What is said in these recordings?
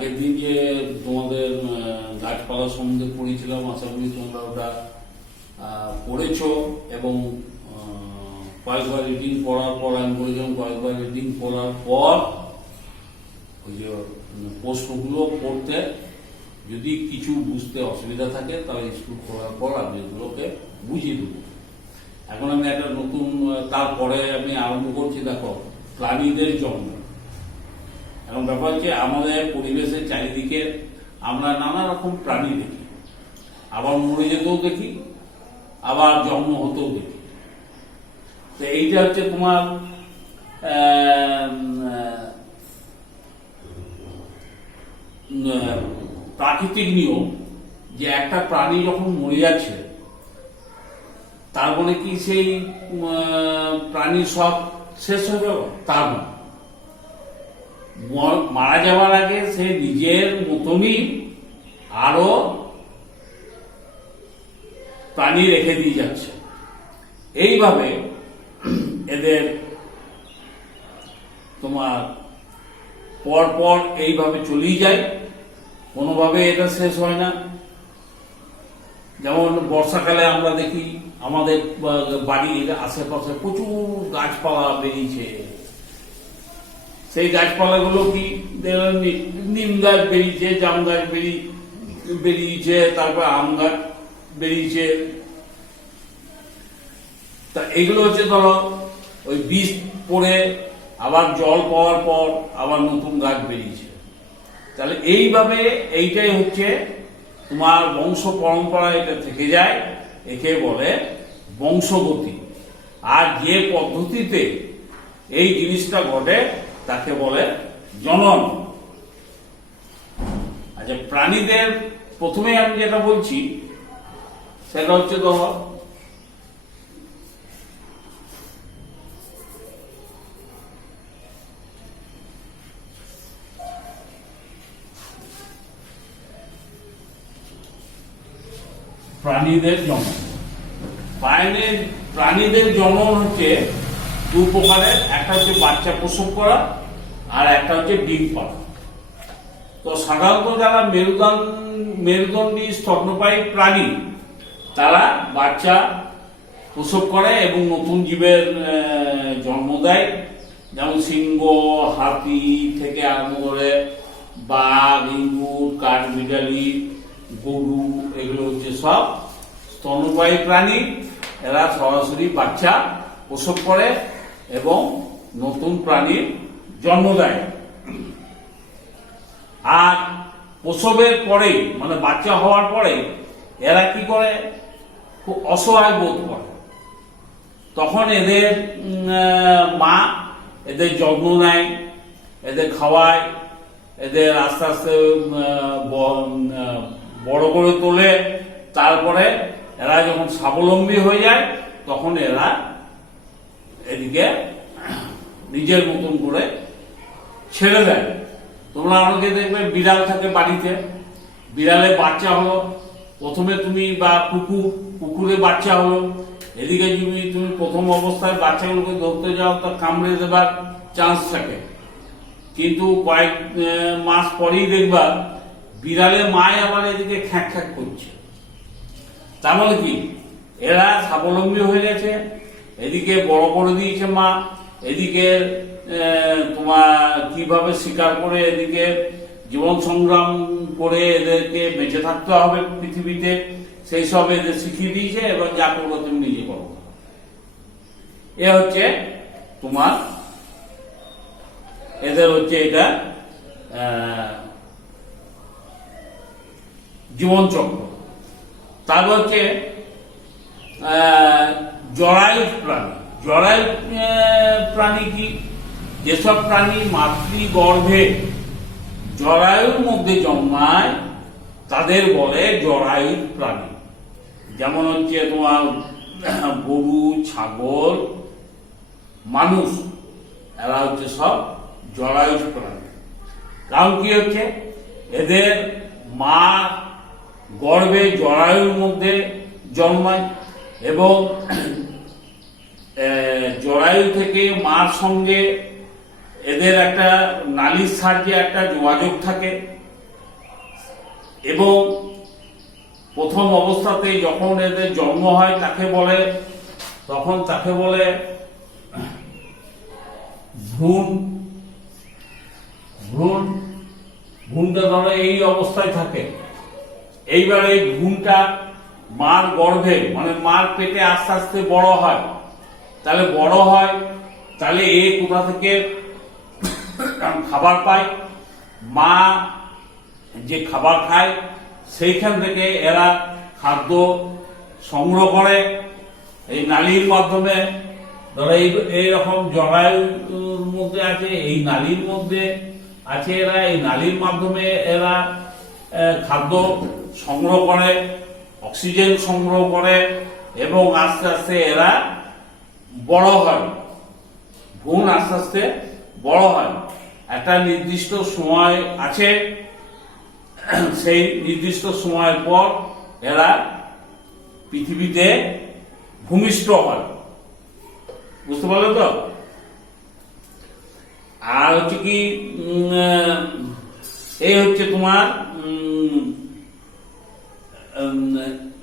আগের দিন যে তোমাদের গাছপালা সম্বন্ধে পড়েছিলাম, আশা করি তোমরা ওটা পড়েছ এবং কয়েকবার রিডিং পড়ার পর আমি বলেছিলাম কয়েকবার রিডিং পড়ার পর ওই যে প্রশ্নগুলো পড়তে, যদি কিছু বুঝতে অসুবিধা থাকে তাহলে স্কুল করার পর আমি এগুলোকে বুঝিয়ে দেবো। এখন আমি একটা নতুন, তারপরে আমি আরম্ভ করছি। দেখো, প্রাণীদের জন্ম। এখন ব্যাপার হচ্ছে আমাদের পরিবেশের চারিদিকে আমরা নানা রকম প্রাণী দেখি, আবার মরে যেতেও দেখি, আবার জন্ম হতেও দেখি। তো এইটা হচ্ছে তোমার প্রাকৃতিক নিয়ম, যে একটা প্রাণী যখন মরে যাচ্ছে তার মানে কি সেই প্রাণী সব শেষ হয়ে গেল? তা না, মারা যাওয়ার আগে সে নিজের মতনই আরো প্রাণী রেখে দিয়ে যাচ্ছে। এইভাবে এদের তোমার পর পর এইভাবে চলেই যায়, কোনোভাবে এটা শেষ হয় না। যেমন বর্ষাকালে আমরা দেখি আমাদের বাড়ির আশেপাশে প্রচুর গাছপালা বেরিয়েছে। সেই গাছপালাগুলো কি, নিম গাছ বেরিয়েছে, জাম গাছ বেরিয়েছে, তারপর আম গাছ বেরিয়েছে। তা এগুলো হচ্ছে ধরো ওই বীজ পড়ে আবার জল পাওয়ার পর আবার নতুন গাছ বেরিয়েছে। তাহলে এইভাবে এইটাই হচ্ছে তোমার বংশ পরম্পরা, এটা থেকে যায়, একে বলে বংশগতি। আর যে পদ্ধতিতে এই জিনিসটা ঘটে তাকে বলে জনন। আচ্ছা, প্রাণীদের প্রথমে আমি যেটা বলছি সেটা হচ্ছে ধরো প্রাণীদের জনন। প্রাণীদের জনন হচ্ছে দু প্রকারের, একটা হচ্ছে বাচ্চা প্রসব করা আর একটা হচ্ছে ডিম পাড়া। তো সাধারণত যারা মেরুদণ্ডী স্তন্যপায়ী প্রাণী তারা বাচ্চা প্রসব করে এবং নতুন জীবের জন্ম দেয়। যেমন সিংহ, হাতি থেকে আরম্ভ করে বাঘ, ইঁদুর, কাঠবিড়ালি, গরু, এগুলো হচ্ছে সব স্তন্যপায়ী প্রাণী। এরা সরাসরি বাচ্চা প্রসব করে এবং নতুন প্রাণীর জন্ম দেয়। আর প্রসবের পরেই, মানে বাচ্চা হওয়ার পরে এরা কি করে, খুব অসহায় বোধ করে। তখন এদের মা এদের যত্ন নেয়, এদের খাওয়ায়, এদের আস্তে আস্তে বড় করে তোলে। তারপরে এরা যখন স্বাবলম্বী হয়ে যায় তখন এরা এদিকে নিজের মতন করে ছেড়ে দেয়। তোমরা অনেকে দেখবে বিড়াল থাকে বাড়িতে, বিড়ালে বাচ্চা হলো, প্রথমে তুমি বা কুকুরে বাচ্চা হলো, এদিকে তুমি প্রথম অবস্থায় বাচ্চাগুলোকে ধরতে যাও তা কামড়ে দেবার চান্স থাকে, কিন্তু কয়েক মাস পরেই দেখবা বিড়ালের মায় আবার এদিকে খ্যাঁক খ্যাঁক করছে। তার মানে কি, এরা স্বাবলম্বী হয়ে গেছে, এদিকে বড় করে দিয়েছে মা, এদিকে তোমার কিভাবে শিকার করে এদিকে জীবন সংগ্রাম করে এদেরকে বেঁচে থাকতে হবে পৃথিবীতে, সেই সব এদের শিখিয়ে দিয়েছে। এবং যা করবো তুমি নিজে করো। এ হচ্ছে তোমার এদের হচ্ছে এটা জীবনচক্র। তারপর হচ্ছে জরায়ু প্রাণী। জরায়ু প্রাণী কি, যেসব প্রাণী মাতৃগর্ভে জরায়ুর মধ্যে জন্মায় তাদের বলে জরায়ু প্রাণী। যেমন হচ্ছে তোমার গরু, ছাগল, মানুষ, এরা হচ্ছে সব জরায়ু প্রাণী। কারণ কি হচ্ছে, এদের মা গর্ভে জরায়ুর মধ্যে জন্মায় এবং জরায়ু থেকে মার সঙ্গে এদের একটা নালীর সাহায্যে একটা যোগাযোগ থাকে। এবং প্রথম অবস্থাতে যখন এদের জন্ম হয় তাকে বলে ভ্রূণ। ভ্রূণটা ধরো এই অবস্থায় থাকে। এইবার এই ভ্রূণটা মার গর্ভে মানে মার পেটে আস্তে আস্তে বড় হয়। তাহলে এ কোথা থেকে খাবার পায়? মা যে খাবার খায় সেইখান থেকে এরা খাদ্য সংগ্রহ করে এই নালীর মাধ্যমে। ধরো এইরকম জরায়ুর মধ্যে আছে, এই নালীর মধ্যে আছে, এরা এই নালীর মাধ্যমে এরা খাদ্য সংগ্রহ করে, অক্সিজেন সংগ্রহ করে এবং আস্তে আস্তে এরা বড় হয়। ভ্রূণ আস্তে আস্তে বড় হয়। একটা নির্দিষ্ট সময় আছে, সেই নির্দিষ্ট সময়ের পর এরা পৃথিবীতে ভূমিষ্ঠ হয়। বুঝতে পারলে তো? আর হচ্ছে কি এই হচ্ছে তোমার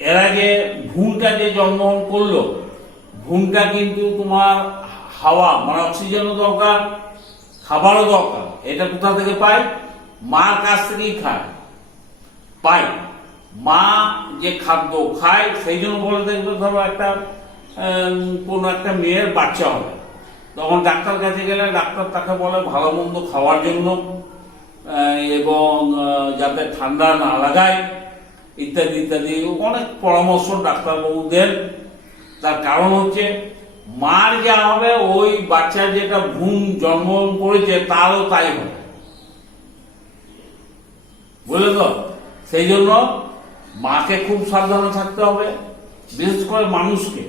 এরা যে ভ্রূণটা যে জন্মগ্রহণ করলো, ভ্রূণটা কিন্তু তোমার হাওয়া মানে অক্সিজেনও দরকার, খাবারও দরকার। এটা কোথা থেকে পায়? মার কাছ থেকেই পায়। মা যে খাদ্য খায় সেই জন্য বলে দেখবে, ধরো কোন একটা মেয়ের বাচ্চা হবে, তখন ডাক্তার কাছে গেলে ডাক্তার তাকে বলে ভালো মন্দ খাওয়ার জন্য এবং যাতে ঠান্ডা না লাগায় ইত্যাদি ইত্যাদি অনেক পরামর্শ ডাক্তারবাবু দেন। তার কারণ হচ্ছে মার যা হবে ওই বাচ্চার যেটা ভ্রূণ জন্মগ্রহণ করেছে তারও তাই হবে, বুঝলে তো? সেই জন্য মাকে খুব সাবধানে থাকতে হবে, বিশেষ করে মানুষকে।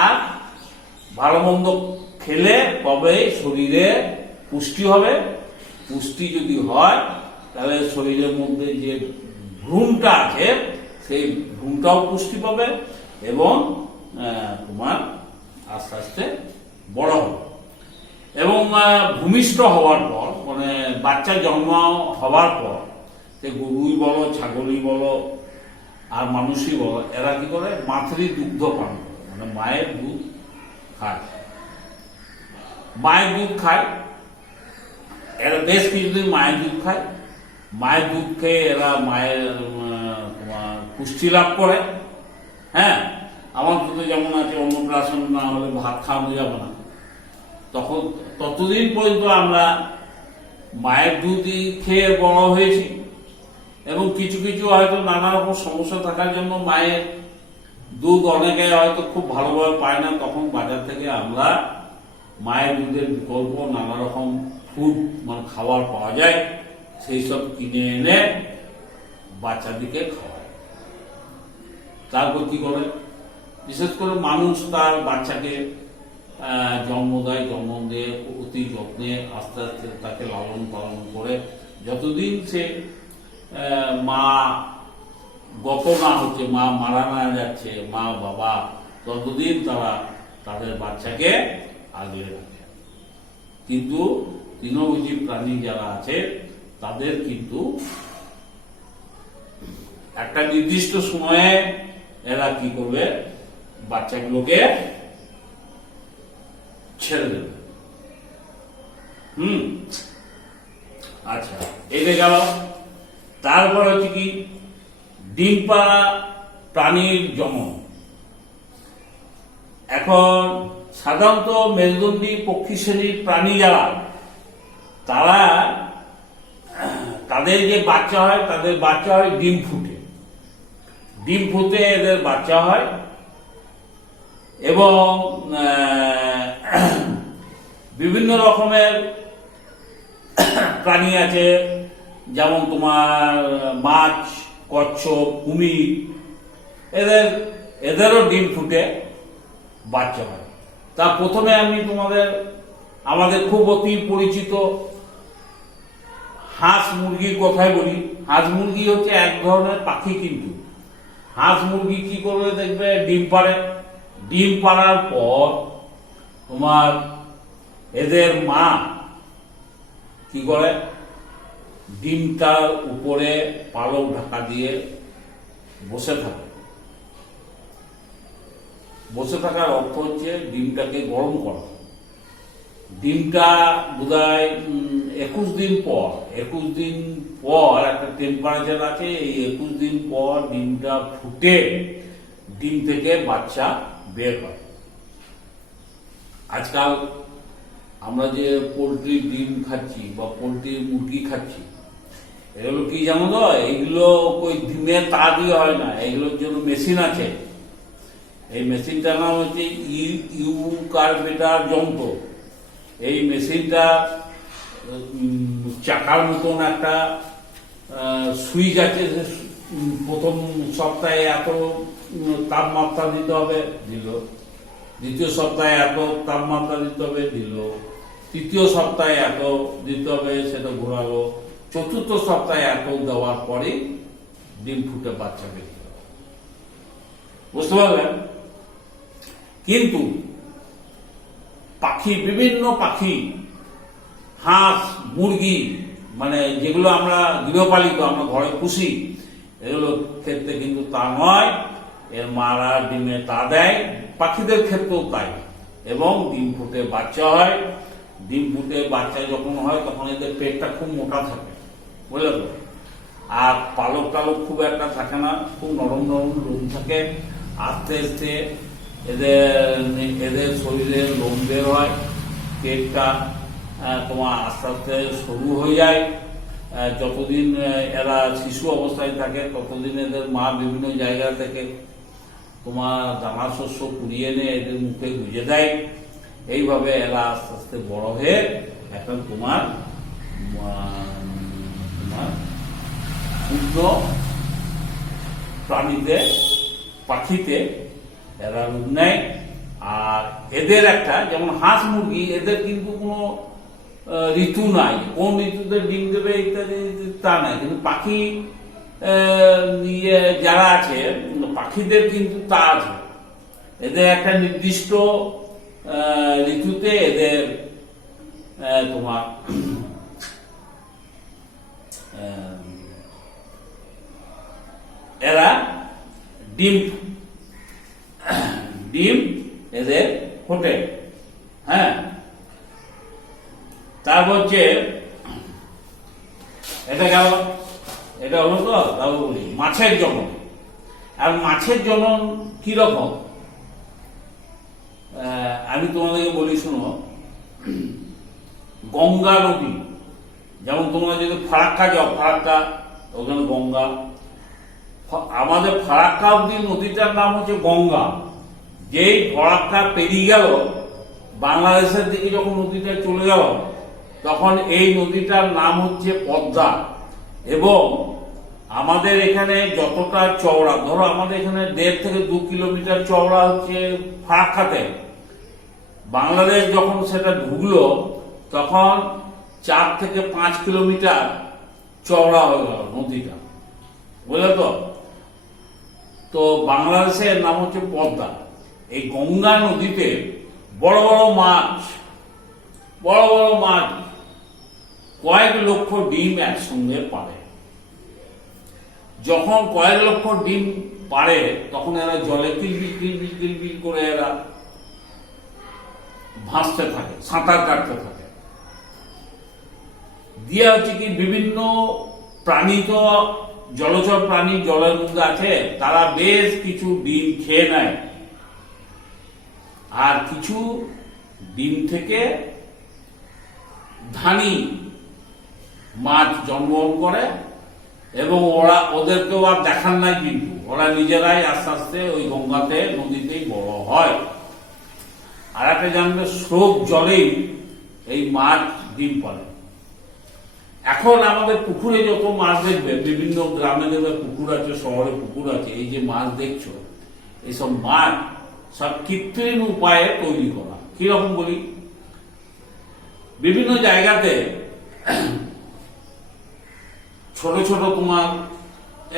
আর ভালো মন্দ খেলে তবে শরীরে পুষ্টি হবে। পুষ্টি যদি হয় তাহলে শরীরের মধ্যে যে ভ্রূণটা আছে সেই ভ্রূণটাও পুষ্টি পাবে এবং তোমার আস্তে আস্তে বড় হবে। এবং ভূমিষ্ঠ হওয়ার পর মানে বাচ্চা জন্ম হওয়ার পর সে গরুই বলো, ছাগলই বলো আর মানুষই বলো, এরা কি করে? মাতৃ দুগ্ধ পান করে, মানে মায়ের দুধ খায়। এরা বেশ কিছুদিন মায়ের দুধ খায়। মায়ের দুধ খেয়ে এরা মায়ের তোমার পুষ্টি লাভ করে। হ্যাঁ, আমার দুধে যেমন আছে অন্নপ্রাশন না হলে ভাত খাওয়ানো যাবে না, ততদিন পর্যন্ত আমরা মায়ের দুধই খেয়ে বড় হয়েছি। এবং কিছু কিছু হয়তো নানা রকম সমস্যা থাকার জন্য মায়ের দুধ অনেকে হয়তো খুব ভালোভাবে পায় না, তখন বাজার থেকে আমরা মায়ের দুধের বিকল্প নানা রকম ফুড মানে খাবার পাওয়া যায়, সেই সব কিনে এনে বাচ্চাদিকে খাওয়ায়। তারপর কি করে? বিশেষ করে মানুষ তার বাচ্চাকে জন্ম দেয়, জন্ম দিয়ে অতি যত্নে আস্তে আস্তে তাকে লালন পালন করে যতদিন সে মা গত না হচ্ছে, মা মারা না যাচ্ছে, মা বাবা, ততদিন তারা তাদের বাচ্চাকে আগলে রাখে। কিন্তু তৃণভোজী প্রাণী যারা আছে তাদের কিন্তু একটা নির্দিষ্ট সময়ে এরা কি করবে? বাচ্চাগুলোকে ছেড়ে দেবে। আচ্ছা, এটা গেল। তারপর হচ্ছে কি ডিম পাড়া প্রাণীর জন্ম। এখন সাধারণত মেরুদণ্ডী পক্ষী শ্রেণীর প্রাণী যারা, তারা তাদের যে বাচ্চা হয় তাদের বাচ্চা হয় ডিম ফুটে এদের বাচ্চা হয়। এবং বিভিন্ন রকমের প্রাণী আছে, যেমন তোমার মাছ, কচ্ছপ, কুমির, এদেরও ডিম ফুটে বাচ্চা হয়। তা প্রথমে আমি আমাদের খুব অতি পরিচিত হাঁস মুরগির কথাই বলি। হাঁস মুরগি হচ্ছে এক ধরনের পাখি, কিন্তু হাঁস মুরগি কি করবে দেখবে? ডিম পাড়ে। ডিম পাড়ার পর তোমার এদের মা কি করে? ডিমটার উপরে পালক ঢাকা দিয়ে বসে থাকে। বসে থাকার অর্থ হচ্ছে ডিমটাকে গরম করা। ডিমটা বোধহয় 21 দিন পর একটা টেম্পারেচার আছে, এই 21 দিন পর ডিমটা ফুটে ডিম থেকে বাচ্চা বের হয়। আজকাল আমরা যে পোলট্রির ডিম খাচ্ছি বা পোলট্রির মুরগি খাচ্ছি, এগুলো কি জানো তো, এইগুলো ওই ডিমের তা দিয়ে হয় না, এগুলোর জন্য মেশিন আছে। এই মেশিনটার নাম হচ্ছে ইউকারবেটার যন্ত্র। এই মেশিনটা চাকার মতন একটা সুইচ আছে, প্রথম সপ্তাহে এত তাপমাত্রা দিতে হবে, দিল। দ্বিতীয় সপ্তাহে এত তাপমাত্রা দিতে হবে, দিল। তৃতীয় সপ্তাহে এত দিতে হবে, সেটা ঘোরালো। চতুর্থ সপ্তাহে এত দেওয়ার পরে ডিম ফুটে বাচ্চা বেরিয়ে গেল। বুঝতে পারলেন? কিন্তু পাখি, বিভিন্ন পাখি, হাঁস, মুরগি, মানে যেগুলো আমরা গৃহপালিত, আমরা ঘরে পুষি, এগুলো ক্ষেত্রে কিন্তু তা নয়। এর মারা ডিমে তা দেয়, পাখিদের ক্ষেত্রেও তাই। এবং ডিম ফুটে বাচ্চা হয়। ডিম ফুটে বাচ্চা যখন হয় তখন এদের পেটটা খুব মোটা থাকে, বুঝলে তো? আর পালক টালক খুব একটা থাকে না, খুব নরম নরম লোম থাকে। আস্তে আস্তে এদের শরীরে লোম বের হয়, পেটটা তোমার আস্তে আস্তে সরু হয়ে যায়। যতদিন এরা শিশু অবস্থায় থাকে ততদিন এদের মা বিভিন্ন জায়গা থেকে তোমার দানা শস্য কুড়িয়ে এনে এদের মুখে গুঁজে দেয়। এইভাবে এরা আস্তে আস্তে বড় হয়ে এখন তোমার ক্ষুদ্র প্রাণীতে, পাখিতে এরা রূপ নেয়। আর এদের একটা, যেমন হাঁস মুরগি, এদের কিন্তু কোনো ঋতু নাই, কোন ঋতুতে ডিম দেবে ইত্যাদি তা নাই। কিন্তু পাখি যারা আছে, পাখিদের কিন্তু তা আছে। এদের একটা নির্দিষ্ট ঋতুতে এদের তোমার এরা ডিম এদের ফোটে। হ্যাঁ, তারপর হচ্ছে এটা গেল, এটা হলো তো তাও বলি মাছের জনন। আর মাছের জনন কি রকম আমি তোমাদেরকে বলি, শুনো। গঙ্গা নদী, যেমন তোমরা যদি ফারাক্কা যাও, ফারাক্কা ওখানে গঙ্গা, আমাদের ফারাক্কা অব্দি নদীটার নাম হচ্ছে গঙ্গা। যেই ফারাক্কা পেরিয়ে গেল, বাংলাদেশের দিকে যখন নদীটা চলে গেল, তখন এই নদীটার নাম হচ্ছে পদ্মা। এবং আমাদের এখানে যতটা চওড়া, ধরো আমাদের এখানে 1.5 থেকে 2 কিলোমিটার চওড়া হচ্ছে ফারাক্কাতে, বাংলাদেশ যখন সেটা ঢুকলো তখন 4 থেকে 5 কিলোমিটার চওড়া হয়ে গেল নদীটা, বুঝলে তো? তো বাংলাদেশের নাম হচ্ছে পদ্মা। এই গঙ্গা নদীতে বড় বড় মাছ, কয়েক লক্ষ ডিম একসঙ্গে পারে। যখন কয়েক লক্ষ ডিম পারে তখন এরা জলে কিলবিল করে এরা ভাসতে থাকে, সাঁতার কাটতে থাকে। দিয়ে হচ্ছে কি, বিভিন্ন প্রাণী, তো জলচর প্রাণী জলের মধ্যে আছে, তারা বেশ কিছু ডিম খেয়ে নেয়। আর কিছু ডিম থেকে ধানি মাছ জন্মগ্রহণ করে, এবং ওদেরকেও আর দেখার নাই, কিন্তু ওরা নিজেরাই আস্তে আস্তে ওই গঙ্গাতে, নদীতেই বড় হয়। আর একটা জানবে, স্রোত জলেই এই মাছ ডিম পারে। এখন আমাদের পুকুরে যত মাছ দেখবে, বিভিন্ন গ্রামে দেখবে পুকুর আছে, শহরে পুকুর আছে, এই যে মাছ দেখছো, এইসব মাছ সব কৃত্রিম উপায়ে তৈরি করা। কিরকম বলি, বিভিন্ন জায়গাতে ছোট ছোট তোমার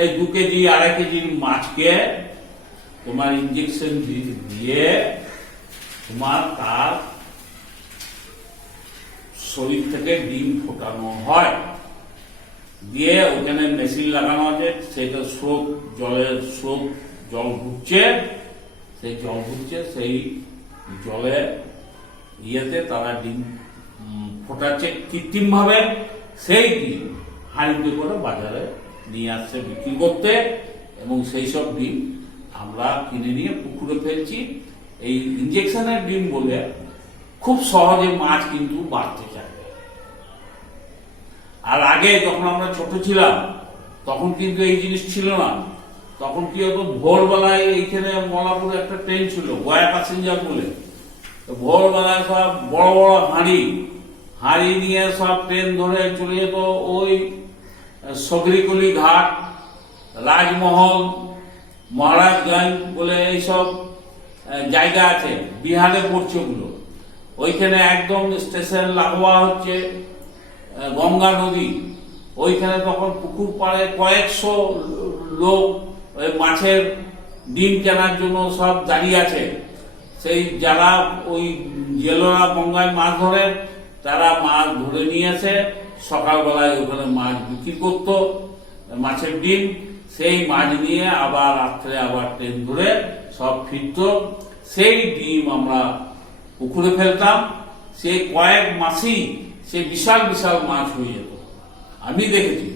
এই 2 কেজি 2.5 কেজির মাছকে তোমার ইঞ্জেকশন দিয়ে তোমার তার শরীর থেকে ডিম ফোটানো হয়। দিয়ে ওখানে মেশিন লাগানো আছে, সেটা স্রোত, জলের স্রোত, জল ঘুরছে, সেই জল ঘুরছে, সেই জলে ইয়েতে তারা ডিম ফোটাচ্ছে কৃত্রিম ভাবে। সেই ডিম হাঁড়িতে করে বাজারে নিয়ে আসছে বিক্রি করতে, এবং সেই সব ডিম আমরা কিনে নিয়ে পুকুরে ফেলছি। এই ইঞ্জেকশনের ডিম বলে খুব সহজে মাছ কিন্তু বাড়তে চায়। আর আগে যখন আমরা ছোট ছিলাম তখন কিন্তু এই জিনিস ছিল না। তখন কি হতো, ভোরবেলায় এইখানে মলাপুরে একটা ট্রেন ছিল গয়া প্যাসেঞ্জার বলে, ভোরবেলায় সব বড় বড় হাঁড়ি নিয়ে সব ট্রেন ধরে চলে যেত ওই সগরিকলি ঘাট, রাজমহল, মহারাজগঞ্জ বলে এইসব জায়গা আছে, বিহারে পড়ছে ওগুলো। ওইখানে একদম স্টেশন লাগোয়া হচ্ছে গঙ্গা নদী। ওইখানে তখন পুকুর পাড়ে কয়েকশো লোক ওই মাছের ডিম কেনার জন্য সব দাঁড়িয়ে আছে। সেই যারা ওই জেলেরা গঙ্গায় মাছ ধরে, তারা মাছ ধরে নিয়ে এসে সকালবেলায় ওখানে মাছ বিক্রি করত, মাছের ডিম। সেই মাছ নিয়ে আবার রাত্রে আবার ট্রেন ধরে সব ফিরত। সেই ডিম আমরা পুকুরে ফেলতাম। সেই কয়েক মাসেই সে বিশাল বিশাল মাছ হয়ে যেত, আমি দেখেছি।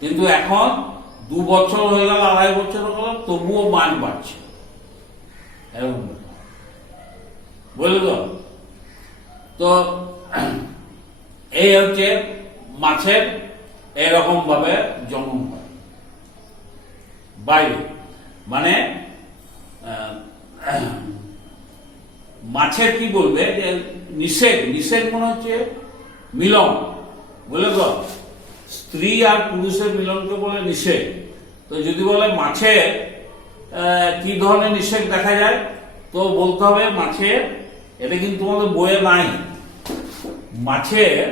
কিন্তু এখন 2 বছর হয়ে গেল, 2.5 বছর হয়ে গেল, তবুও মাছ বাড়ছে। বলে তো এই হচ্ছে মাছের এরকম ভাবে জন্ম হয় বাইরে। মানে মাছের কি বলবে যে নিষেধ মনে হচ্ছে মিলন, বলে তো স্ত্রী আর পুরুষের মিলনকে বলে নিষেধ। তো যদি বলে মাছের কি ধরনের নিষেধ দেখা যায়, তো বলতে হবে মাছের, এটা কিন্তু আমাদের বইয়ে নাই, মাছের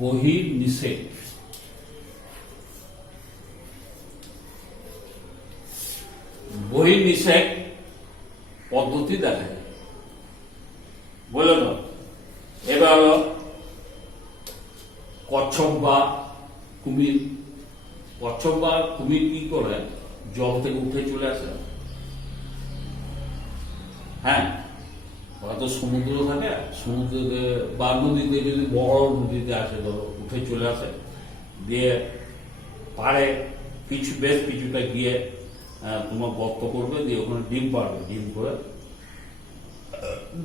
বহির্নিষেধ। বহির্নিষেধ পদ্ধতি দেখা যায়, বলে তো। এবার হলো কচ্ছপ বা কুমির। কচ্ছপ বা কুমির কি করে, জল থেকে উঠে চলে আসে। হ্যাঁ, হয়তো সমুদ্র থাকে, সমুদ্রতে বা নদীতে, যদি বড় নদীতে আসে, ধরো উঠে চলে আসে, দিয়ে পাড়ে বেশ কিছুটা গিয়ে তোমার গর্ত করবে, দিয়ে ওখানে ডিম পাড়বে, ডিম করে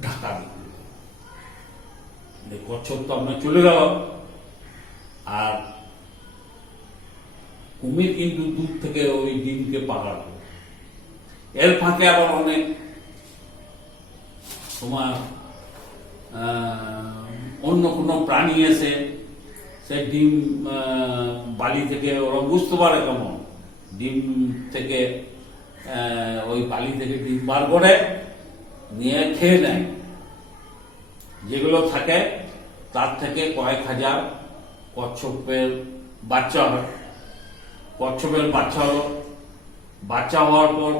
ঢাকা দিবে। কচ্ছপ তো আপনার চলে গেল। আর কুমির কিন্তু দূর থেকে ওই ডিমকে পাকাবে। এর ফাঁকে আবার অনেক তোমার অন্য কোনো প্রাণী এসে সে ডিম বালি থেকে, ওরা বুঝতে পারে কেমন, ডিম থেকে ওই বালি থেকে ডিম বার করে নিয়ে খেয়ে নেয়। যেগুলো থাকে তার থেকে কয়েক হাজার কচ্ছপের বাচ্চা হয়। কচ্ছপের বাচ্চা হলো, বাচ্চা হওয়ার পর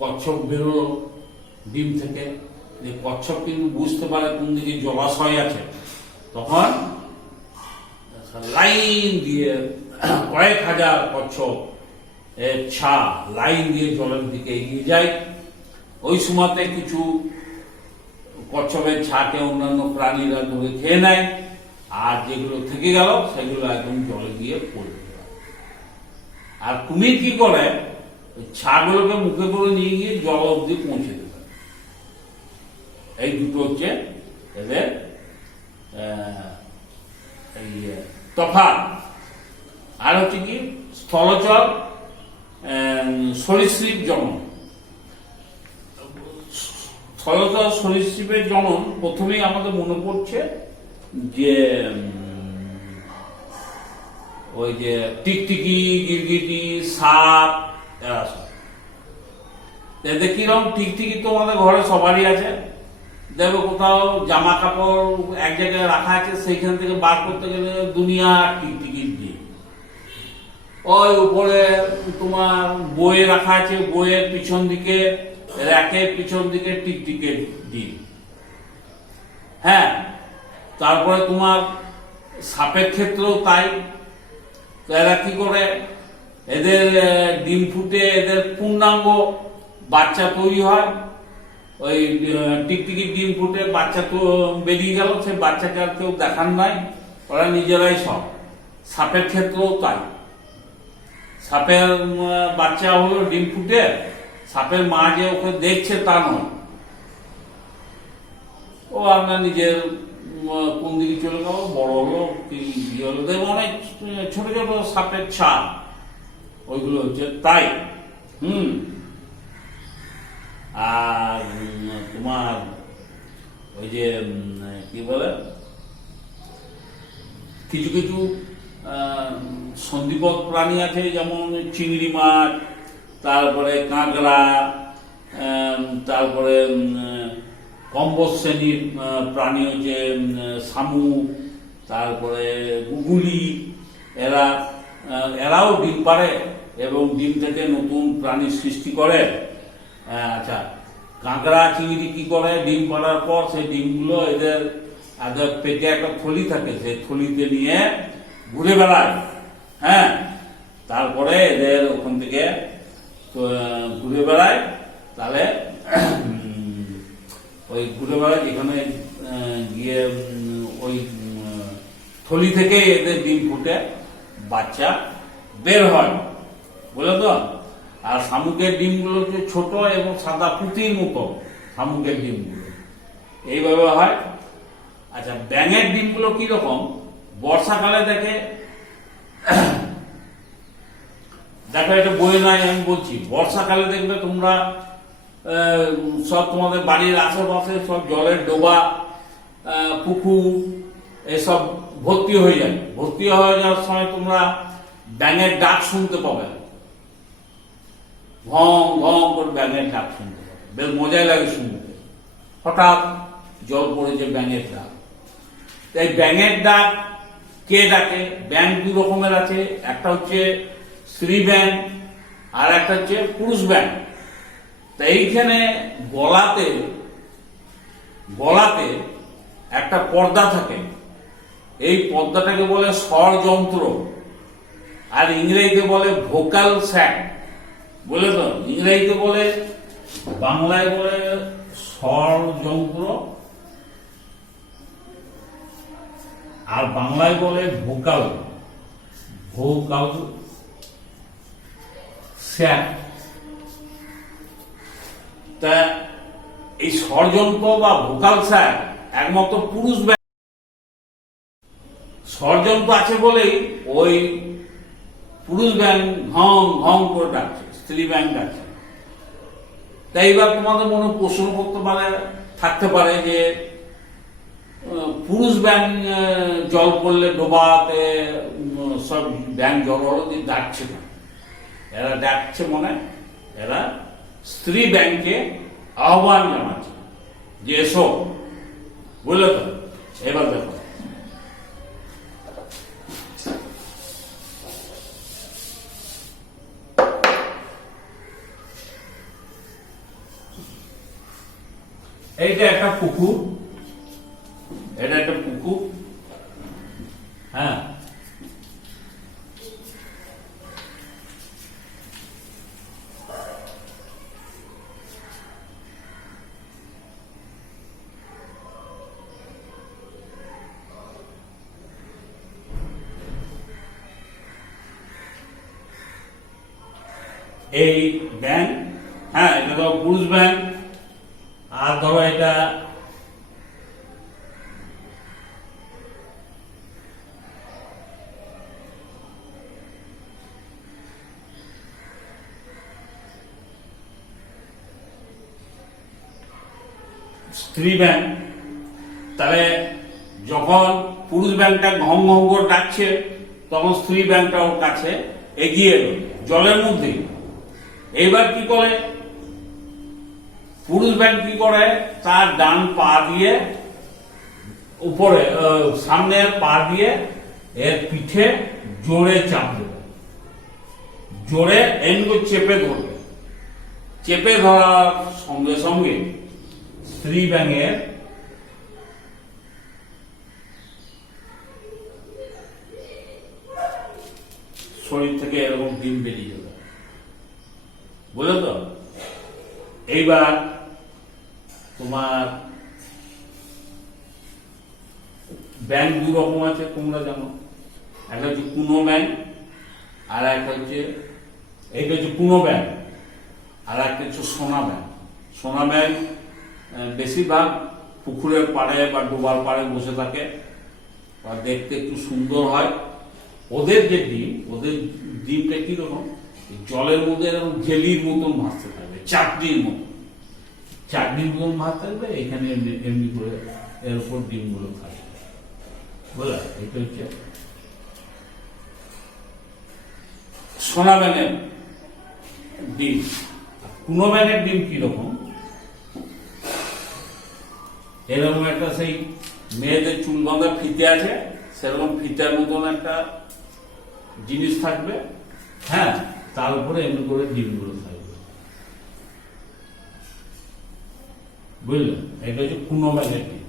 কচ্ছপ বেরোলো ডিম থেকে। কচ্ছপ কিন্তু বুঝতে পারে কোন দিকে জলাশয় আছে, তখন লাইন দিয়ে কয়েক হাজার কচ্ছপ ছা লাইন দিয়ে জলের দিকে এগিয়ে যায়। ওই সময়তে কিছু কচ্ছপের ছাকে অন্যান্য প্রাণীরা ধরে খেয়ে নেয়, আর যেগুলো থেকে গেল সেগুলো একদম জলে গিয়ে পড়বে। আর কুমির কি করে, ছাগুলোকে মুখে করে নিয়ে গিয়ে জল অব্দি পৌঁছে দেবে। এই দুটো হচ্ছে এদের তফাৎ। আর হচ্ছে কি স্থলচর সরীসৃপ জনন। স্থলচর সরীসৃপের জনন প্রথমেই আমাদের মনে পড়ছে যে ওই যে টিকটিকি, গিরগিটি, সাপ, এরা সব। এদের কিরকম, টিকটিকি তো আমাদের ঘরে সবারই আছে। দেখো কোথাও জামা কাপড় এক জায়গায় রাখা আছে, সেইখান থেকে বার করতে গেলে দুনিয়া টিকটিকির দিয়ে। ওই উপরে তোমার বইয়ে রাখা আছে, বইয়ের পিছন দিকে, র্যাকের পিছন দিকে টিকটিকে ডিম। হ্যাঁ, তারপরে তোমার সাপের ক্ষেত্রেও তাই। তো এরা কি করে, এদের ডিম ফুটে এদের পূর্ণাঙ্গ বাচ্চা তৈরি হয়। ওই টিকটিকির ডিম ফুটে বাচ্চা তো বেরিয়ে গেল, সে বাচ্চাকে আর কেউ দেখান নাই, ওরা নিজেরাই সব। সাপের ক্ষেত্রেও তাই। সাপের বাচ্চা হলো ডিম ফুটে, সাপের মা যে ওকে দেখছে তা নয়, ও আমরা নিজের কোন দিকে চলে গেল, বড় হলো কি হলো, দেখবো অনেক ছোট ছোট সাপের ছাপ, ওইগুলো হচ্ছে তাই। আর তোমার ওই যে কি বলে, কিছু কিছু সন্ধিপদ প্রাণী আছে, যেমন চিংড়ি মাছ, তারপরে কাঁকড়া, তারপরে কম্বজ শ্রেণীর প্রাণী হচ্ছে শামুক, তারপরে গুগুলি, এরাও ডিম পাড়ে এবং ডিম থেকে নতুন প্রাণী সৃষ্টি করে। আচ্ছা, কাঁকড়া চিংড়ি কি করে, ডিম পাড়ার পর সেই ডিমগুলো এদের পেটে একটা থলি থাকে, সেই থলিতে নিয়ে ঘুরে বেড়ায়। হ্যাঁ, তারপরে এদের ওখান থেকে ঘুরে বেড়ায়, তাহলে ওই ঘুরে বেড়ায় যেখানে গিয়ে ওই থলি থেকে এদের ডিম ফুটে বাচ্চা বের হয়, বুঝলো তো। আর শামুকের ডিমগুলো হচ্ছে ছোট এবং সাদা পুঁতির মতো, শামুকের ডিমগুলো এইভাবে হয়। আচ্ছা, ব্যাঙের ডিমগুলো কিরকম, বর্ষাকালে দেখো, এটা বই নাই, আমি বলছি, বর্ষাকালে দেখবে তোমরা সব তোমাদের বাড়ির আশেপাশে সব জলের ডোবা, পুকুর এসব ভর্তি হয়ে যায়। ভর্তি হয়ে যাওয়ার সময় তোমরা ব্যাঙের ডাক শুনতে পাবে, ঘং ঘং করে ব্যাঙের ডাক শুনতে পাবে, বেশ মজাই লাগে শুনতে। হঠাৎ জল পড়েছে, ব্যাঙের ডাক। এই ব্যাঙের ডাক কে ডাকে? ব্যাঙ দু রকমের আছে, একটা হচ্ছে স্ত্রী ব্যাঙ আর একটা হচ্ছে পুরুষ ব্যাঙ। তা এইখানে গলাতে একটা পর্দা থাকে, এই পর্দাটাকে বলে স্বরযন্ত্র, আর ইংরেজিতে বলে ভোকাল স্যাক, বলে তো। ইংরেজিতে বলে, বাংলায় বলে স্বরযন্ত্র, আর বাংলায় বলে ভোকাল স্যাক। তা এই স্বরযন্ত্র বা ভোকাল স্যাক একমাত্র পুরুষ ব্যাঙ স্বরযন্ত্র আছে বলেই ওই পুরুষ ব্যাঙ ঘং ঘং করে ডাকছে, স্ত্রী ব্যাঙ ডাকছে। তাই এবার তোমাদের মনে প্রশ্ন থাকতে পারে যে পুরুষ ব্যাঙ জল পড়লে ডোবাতে সব ব্যাঙ জল হলো ডাকছে না, এরা ডাকছে মনে, এরা স্ত্রী ব্যাঙকে আহ্বান জানাচ্ছে যে এসো, বুঝলে তো। এবার দেখো, এইটা একটা পুকুর, এটা একটা পুকুর। হ্যাঁ, এই ব্যাঙ, হ্যাঁ এটা ধরো পুরুষ ব্যাঙ, আর ধরো এটা স্ত্রী ব্যাঙ। তাহলে যখন পুরুষ ব্যাঙটা ঘং ঘং করে ডাকছে, তখন স্ত্রী ব্যাঙটা ওর কাছে এগিয়ে এলো জলের মধ্যে। এইবার কি করে পুরুষ ব্যাঙ কি করে, তার ডান পা দিয়ে উপরে সামনের পা দিয়ে এর পিঠে জোরে চাপ দেবে, জোরে এমনি করে চেপে ধরবে। চেপে ধরার সঙ্গে সঙ্গে স্ত্রী ব্যাঙের শরীর থেকে এরকম ডিম বেরিয়ে যাবে, বুঝলে তো? এইবার তোমার ব্যাঙ দু রকম আছে, তোমরা জানো। একটা হচ্ছে কুনো ব্যাঙ, আর একটা হচ্ছে এইটা হচ্ছে কুনো ব্যাঙ, আর একটা হচ্ছে সোনা ব্যাঙ। সোনা ব্যাঙ বেশিরভাগ পুকুরের পাড়ে বা ডোবার পাড়ে বসে থাকে, বা দেখতে একটু সুন্দর হয়। ওদের যে ডিম, ওদের ডিমটা কিরকম, জলের মধ্যে এরকম জেলির মতন ভাসতে থাকবে, চাটনির মতন, চাটনির মতন ভাত থাকবে। এখানে এমনি করে এর উপর ডিমগুলো থাকবে, বুঝলা? এটা হচ্ছে সোনা ব্যাঙের ডিম। কুনো ব্যাঙের ডিম কিরকম, এরকম একটা সেই মেয়েদের চুল বাঁধার ফিতে আছে, সেরকম ফিতার মতন একটা জিনিস থাকবে, হ্যাঁ, তার উপরে এমনি করে ডিমগুলো থাকবে, বুঝলেন? এটা হচ্ছে কুনো ব্যাঙের ডিম।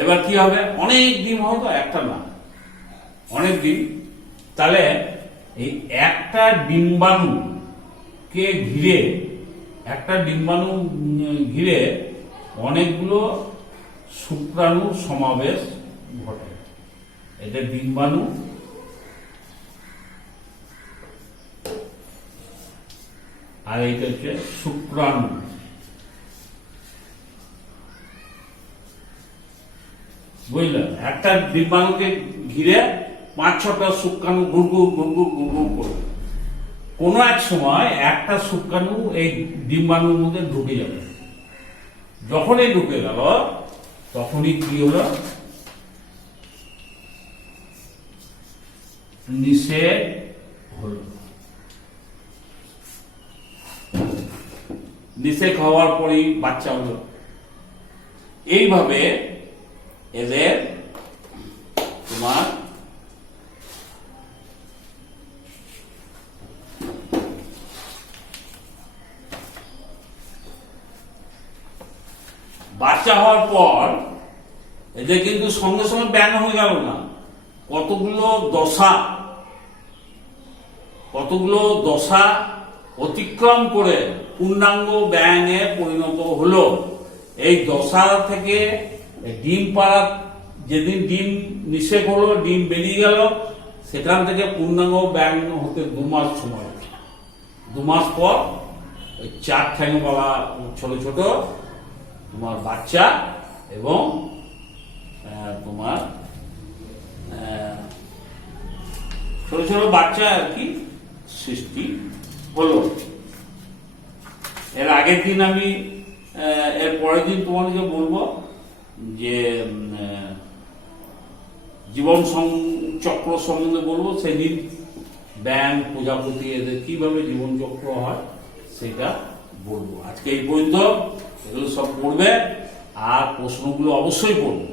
এবার কি হবে, অনেক ডিম হতো, একটা না, অনেক ডিম। তাহলে এই একটা ডিম্বাণু কে ঘিরে, একটা ডিম্বাণু ঘিরে অনেকগুলো শুক্রাণুর সমাবেশ ঘটে। এটা ডিম্বাণু, আর এইটা হচ্ছে শুক্রাণু, বুঝলেন? একটা ডিম্বাণুকে ঘিরে 5-6টা শুক্রাণু গুড়গুড় গুড়গুড় গুড়গুড় করবে। কোনো এক সময় একটা শুক্রাণু এই ডিম্বাণুর মধ্যে ঢুকে যাবে। যখনই ঢুকে গেল, তখনই কি হলো, নিষেক হলো। নিষেক হওয়ার পরই বাচ্চা হলো। এইভাবে এদের তোমার বাচ্চা হওয়ার পর এদের কিন্তু সঙ্গে সঙ্গে ব্যাঙ হয়ে গেল না, কতগুলো দশা অতিক্রম করে পূর্ণাঙ্গ ব্যাঙে পরিণত হলো। এই দশা থেকে ডিম পাড়া, যেদিন ডিম নিষেক হলো, ডিম বেরিয়ে গেল, সেখান থেকে পূর্ণাঙ্গ ব্যাঙ হতে 2 মাস সময়। 2 মাস পর ওই 4 ঠ্যাংওয়ালা ছোট ছোট তোমার বাচ্চা এবং তোমার ছোট ছোট বাচ্চা আর কি সৃষ্টি হলো। এর আগের দিন আমি, এর পরের দিন তোমাদেরকে বলবো যে জীবন চক্র সম্বন্ধে বলবো। সেদিন ব্যাঙ, প্রজাপতি, এদের কিভাবে জীবন চক্র হয় সেটা বলবো। আজকে এই পর্যন্ত। এগুলো সব পড়বে, আর প্রশ্নগুলো অবশ্যই পড়বে।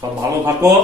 সব ভালো থাকো।